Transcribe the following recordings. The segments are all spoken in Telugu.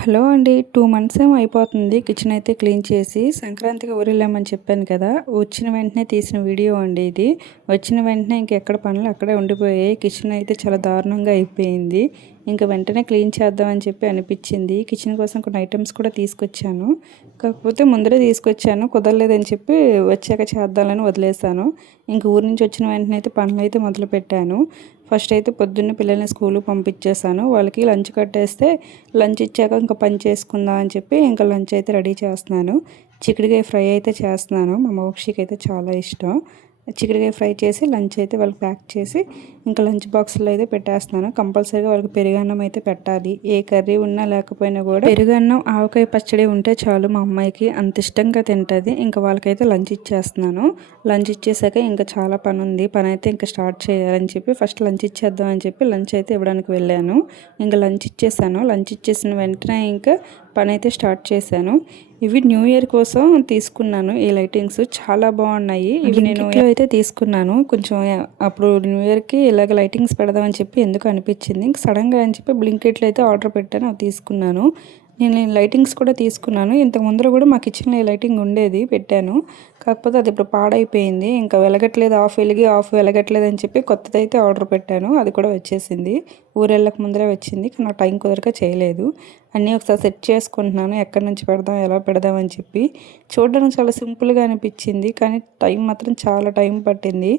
హలో అండి. టూ మంత్స్ ఏమో అయిపోతుంది. కిచెన్ అయితే క్లీన్ చేసి సంక్రాంతికి ఊరెళ్ళామని చెప్పాను కదా. వచ్చిన వెంటనే తీసిన వీడియో అండి ఇది. వచ్చిన వెంటనే ఇంకెక్కడ పనులు అక్కడే ఉండిపోయాయి. కిచెన్ అయితే చాలా దారుణంగా అయిపోయింది. ఇంకా వెంటనే క్లీన్ చేద్దామని చెప్పి అనిపించింది. కిచెన్ కోసం కొన్ని ఐటమ్స్ కూడా తీసుకొచ్చాను. కాకపోతే ముందరే తీసుకొచ్చాను. కుదరలేదని చెప్పి వచ్చాక చేద్దామని వదిలేసాను ఇంక ఊరి నుంచి వచ్చిన వెంటనే అయితే పనులు అయితే మొదలు పెట్టాను. ఫస్ట్ అయితే పొద్దున్న పిల్లల్ని స్కూల్కి పంపించేసాను వాళ్ళకి లంచ్ కట్టేస్తే లంచ్ ఇచ్చాక ఇంకా పని చేసుకుందాం అని చెప్పి ఇంకా లంచ్ అయితే రెడీ చేస్తున్నాను. చిక్కుడుకాయ ఫ్రై అయితే చేస్తున్నాను. మా మోక్షికి అయితే చాలా ఇష్టం. చిక్కుడుకాయ ఫ్రై చేసి లంచ్ అయితే వాళ్ళకి ప్యాక్ చేసి ఇంకా లంచ్ బాక్స్లో అయితే పెట్టేస్తున్నాను. కంపల్సరీగా వాళ్ళకి పెరుగన్నం అయితే పెట్టాలి. ఏ కర్రీ ఉన్నా లేకపోయినా కూడా పెరుగన్నం ఆవకాయ పచ్చడి ఉంటే చాలు మా అమ్మాయికి అంత ఇష్టంగా తింటుంది. ఇంకా వాళ్ళకైతే లంచ్ ఇచ్చేస్తున్నాను. లంచ్ ఇచ్చేసాక ఇంకా చాలా పని ఉంది పని అయితే ఇంకా స్టార్ట్ చేయాలని చెప్పి ఫస్ట్ లంచ్ ఇచ్చేద్దాం అని చెప్పి లంచ్ అయితే ఇవ్వడానికి వెళ్ళాను. ఇంకా లంచ్ ఇచ్చేసాను. లంచ్ ఇచ్చేసిన వెంటనే ఇంకా పని అయితే స్టార్ట్ చేశాను. ఇవి న్యూ ఇయర్ కోసం తీసుకున్నాను. ఈ లైటింగ్స్ చాలా బాగున్నాయి. ఇవి నేను అయితే తీసుకున్నాను. కొంచెం అప్పుడు న్యూ ఇయర్కి ఇలాగ లైటింగ్స్ పెడదామని చెప్పి ఎందుకు అనిపించింది? ఇంక సడన్గా అని చెప్పి బ్లింకెట్లు అయితే ఆర్డర్ పెట్టాను. అవి తీసుకున్నాను. నేను లైటింగ్స్ కూడా తీసుకున్నాను. ఇంతకు ముందర కూడా మా కిచెన్లో లైటింగ్ ఉండేది పెట్టాను. కాకపోతే అది ఇప్పుడు పాడైపోయింది. ఇంకా వెలగట్లేదు ఆఫ్ వెలిగి ఆఫ్ వెలగట్లేదు అని చెప్పి కొత్తది అయితే ఆర్డర్ పెట్టాను. అది కూడా వచ్చేసింది. ఊరెళ్ళక ముందరే వచ్చింది కానీ నా టైం కుదరక చేయలేదు. అన్నీ ఒకసారి సెట్ చేసుకుంటున్నాను. ఎక్కడి నుంచి పెడదాం ఎలా పెడదాం అని చెప్పి. చూడడానికి చాలా సింపుల్గా అనిపించింది కానీ టైం మాత్రం చాలా టైం పట్టింది.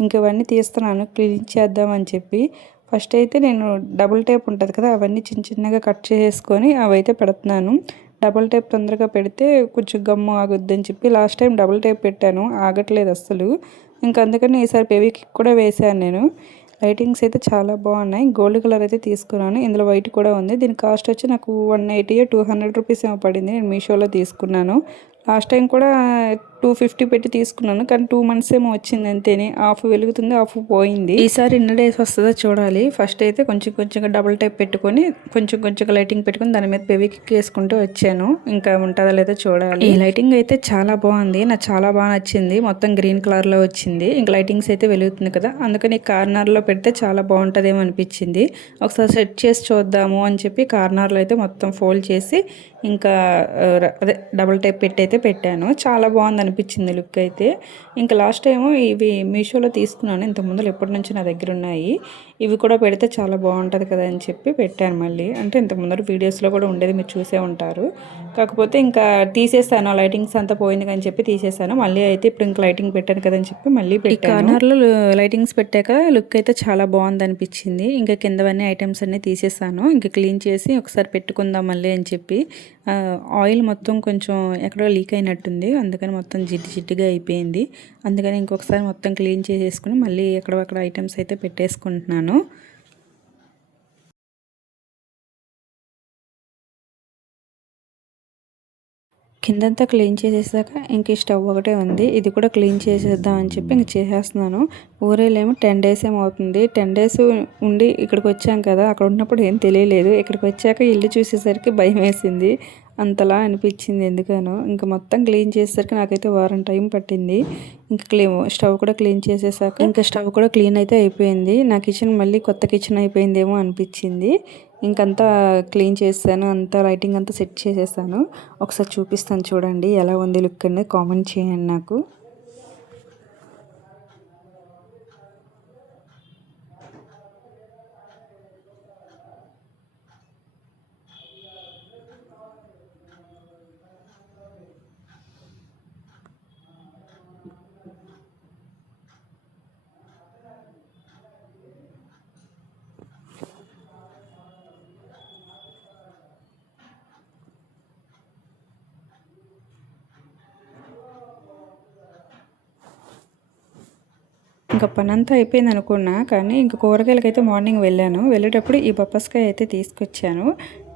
ఇంక ఇవన్నీ తీస్తున్నాను క్లీన్ చేద్దామని చెప్పి. ఫస్ట్ అయితే నేను డబుల్ టేప్ ఉంటుంది కదా అవన్నీ చిన్న చిన్నగా కట్ చేసుకొని అవైతే పెడుతున్నాను. డబుల్ టేప్ తొందరగా పెడితే కొంచెం గమ్ము ఆగుద్దని చెప్పి లాస్ట్ టైం డబుల్ టేప్ పెట్టాను ఆగట్లేదు అస్సలు. ఇంకా అందుకని ఈసారి పెవికి కూడా వేసాను నేను. లైటింగ్స్ అయితే చాలా బాగున్నాయి. గోల్డ్ కలర్ అయితే తీసుకున్నాను. ఇందులో వైట్ కూడా ఉంది. దీని కాస్ట్ వచ్చి నాకు one eighty two hundred rupees ఏమో పడింది. నేను మీషోలో తీసుకున్నాను. లాస్ట్ టైం కూడా టూ ఫిఫ్టీ పెట్టి తీసుకున్నాను. కానీ టూ మంత్స్ ఏమో వచ్చింది అంతేనే. ఆఫ్ వెలుగుతుంది ఆఫ్ పోయింది. ఈసారి ఎన్ని డేస్ వస్తుందో చూడాలి. ఫస్ట్ అయితే కొంచెం కొంచెంగా డబుల్ టైప్ పెట్టుకొని కొంచెం కొంచెం లైటింగ్ పెట్టుకొని దాని మీద పెవికి వేసుకుంటూ వచ్చాను. ఇంకా ఉంటుందో లేదో చూడాలి. ఈ లైటింగ్ అయితే చాలా బాగుంది. నాకు చాలా బాగా నచ్చింది. మొత్తం గ్రీన్ కలర్లో వచ్చింది. ఇంకా లైటింగ్స్ అయితే వెలుగుతుంది కదా. అందుకని కార్నర్లో పెడితే చాలా బాగుంటుందేమో అనిపించింది. ఒకసారి సెట్ చేసి చూద్దాము అని చెప్పి కార్నర్లో అయితే మొత్తం ఫోల్డ్ చేసి ఇంకా అదే డబుల్ టైప్ పెట్టి అయితే పెట్టాను. చాలా బాగుంది అనిపించింది లుక్ అయితే. ఇంకా లాస్ట్ టైం ఇవి మీషోలో తీసుకున్నాను. ఇంతకుముందు ఎప్పటి నుంచి నా దగ్గర ఉన్నాయి. ఇవి కూడా పెడితే చాలా బాగుంటుంది కదా అని చెప్పి పెట్టాను మళ్ళీ. అంటే ఇంతకుముందు వీడియోస్లో కూడా ఉండేది మీరు చూసే ఉంటారు. కాకపోతే ఇంకా తీసేసాను లైటింగ్స్ అంతా పోయింది అని చెప్పి తీసేసాను. మళ్ళీ అయితే ఇప్పుడు ఇంకా లైటింగ్ పెట్టాను కదా అని చెప్పి మళ్ళీ పెట్టాను. కార్నర్లో లైటింగ్స్ పెట్టాక లుక్ అయితే చాలా బాగుంది అనిపించింది. ఇంకా కిందవన్నీ ఐటమ్స్ అన్నీ తీసేసాను. ఇంకా క్లీన్ చేసి ఒకసారి పెట్టుకుందాం మళ్ళీ అని చెప్పి. ఆయిల్ మొత్తం కొంచెం ఎక్కడో లీక్ అయినట్టుంది. అందుకని మొత్తం జిడ్డు జిడ్డుగా అయిపోయింది. అందుకని ఇంకొకసారి మొత్తం క్లీన్ చేసేసుకుని మళ్ళీ ఎక్కడక్కడ ఐటమ్స్ అయితే పెట్టేసుకుంటున్నాను. కిందంతా క్లీన్ చేసేసాక ఇంక స్టవ్ ఒకటే ఉంది. ఇది కూడా క్లీన్ చేసేద్దాం అని చెప్పి ఇంక చేసేస్తున్నాను. ఊరేలేమో టెన్ డేస్ ఏమో అవుతుంది. టెన్ డేస్ ఉండి ఇక్కడికి వచ్చాం కదా అక్కడ ఉన్నప్పుడు ఏం తెలియలేదు. ఇక్కడికి వచ్చాక ఇల్లు చూసేసరికి భయం వేసింది. అంతలా అనిపించింది ఎందుకనో. ఇంకా మొత్తం క్లీన్ చేసేసరికి నాకైతే వారం టైం పట్టింది. ఇంకా క్లీన్ స్టవ్ కూడా క్లీన్ చేసేసాక ఇంకా స్టవ్ కూడా క్లీన్ అయితే అయిపోయింది. నా కిచెన్ మళ్ళీ కొత్త కిచెన్ అయిపోయిందేమో అనిపించింది. ఇంకంతా క్లీన్ చేశాను అంతా లైటింగ్ అంతా సెట్ చేసేసాను. ఒకసారి చూపిస్తాను చూడండి ఎలా ఉంది లుక్ అనేది కామెంట్ చేయండి నాకు. ఇంకా పని అంతా అయిపోయింది అనుకున్నా కానీ ఇంకా కూరగాయలకైతే మార్నింగ్ వెళ్ళాను. వెళ్ళేటప్పుడు ఈ బొప్పస్కాయ అయితే తీసుకొచ్చాను.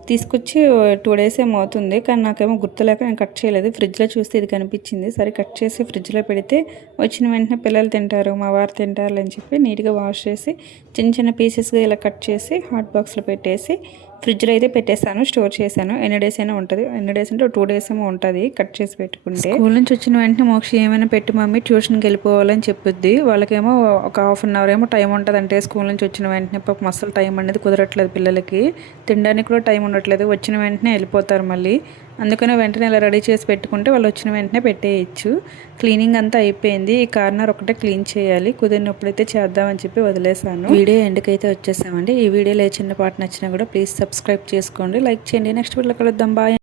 తీసుకొచ్చి టూ డేస్ ఏమో అవుతుంది కానీ నాకేమో గుర్తులేక నేను కట్ చేయలేదు. ఫ్రిడ్జ్లో చూస్తే ఇది కనిపించింది. సరే కట్ చేసి ఫ్రిడ్జ్లో పెడితే వచ్చిన వెంటనే పిల్లలు తింటారు మా వారు తింటారు అని చెప్పి నీట్గా వాష్ చేసి చిన్న చిన్న పీసెస్గా ఇలా కట్ చేసి హాట్ బాక్స్లో పెట్టేసి ఫ్రిడ్జ్లో అయితే పెట్టేస్తాను స్టోర్ చేశాను. ఎన్ని డేస్ అయినా ఉంటుంది. ఎన్ని డేస్ అంటే టూ డేస్ ఏమో ఉంటుంది కట్ చేసి పెట్టుకుంటే. స్కూల్ నుంచి వచ్చిన వెంటనే మోక్షి ఏమైనా పెట్టి మమ్మీ ట్యూషన్కి వెళ్ళిపోవాలని చెప్పుద్ది. వాళ్ళకేమో ఒక హాఫ్ అన్ అవర్ ఏమో టైం ఉంటుంది అంటే స్కూల్ నుంచి వచ్చిన వెంటనే పాపం అసలు టైం అనేది కుదరట్లేదు పిల్లలకి. తినడానికి కూడా టైం ఉండట్లేదు. వచ్చిన వెంటనే వెళ్ళిపోతారు మళ్ళీ. అందుకనే వెంటనే ఇలా రెడీ చేసి పెట్టుకుంటే వాళ్ళు వచ్చిన వెంటనే పెట్టేయచ్చు. క్లీనింగ్ అంతా అయిపోయింది. ఈ కార్నర్ ఒకటే క్లీన్ చేయాలి. కుదిరినప్పుడైతే చేద్దామని చెప్పి వదిలేసాను వీడియో ఎండ్కైతే వచ్చేసామండి. ఈ వీడియోలో ఏ చిన్న పాట నచ్చినా కూడా ప్లీజ్ సబ్స్క్రైబ్ చేసుకోండి. లైక్ చేయండి. నెక్స్ట్ వీడియోలో కలుద్దాం. బాయ్.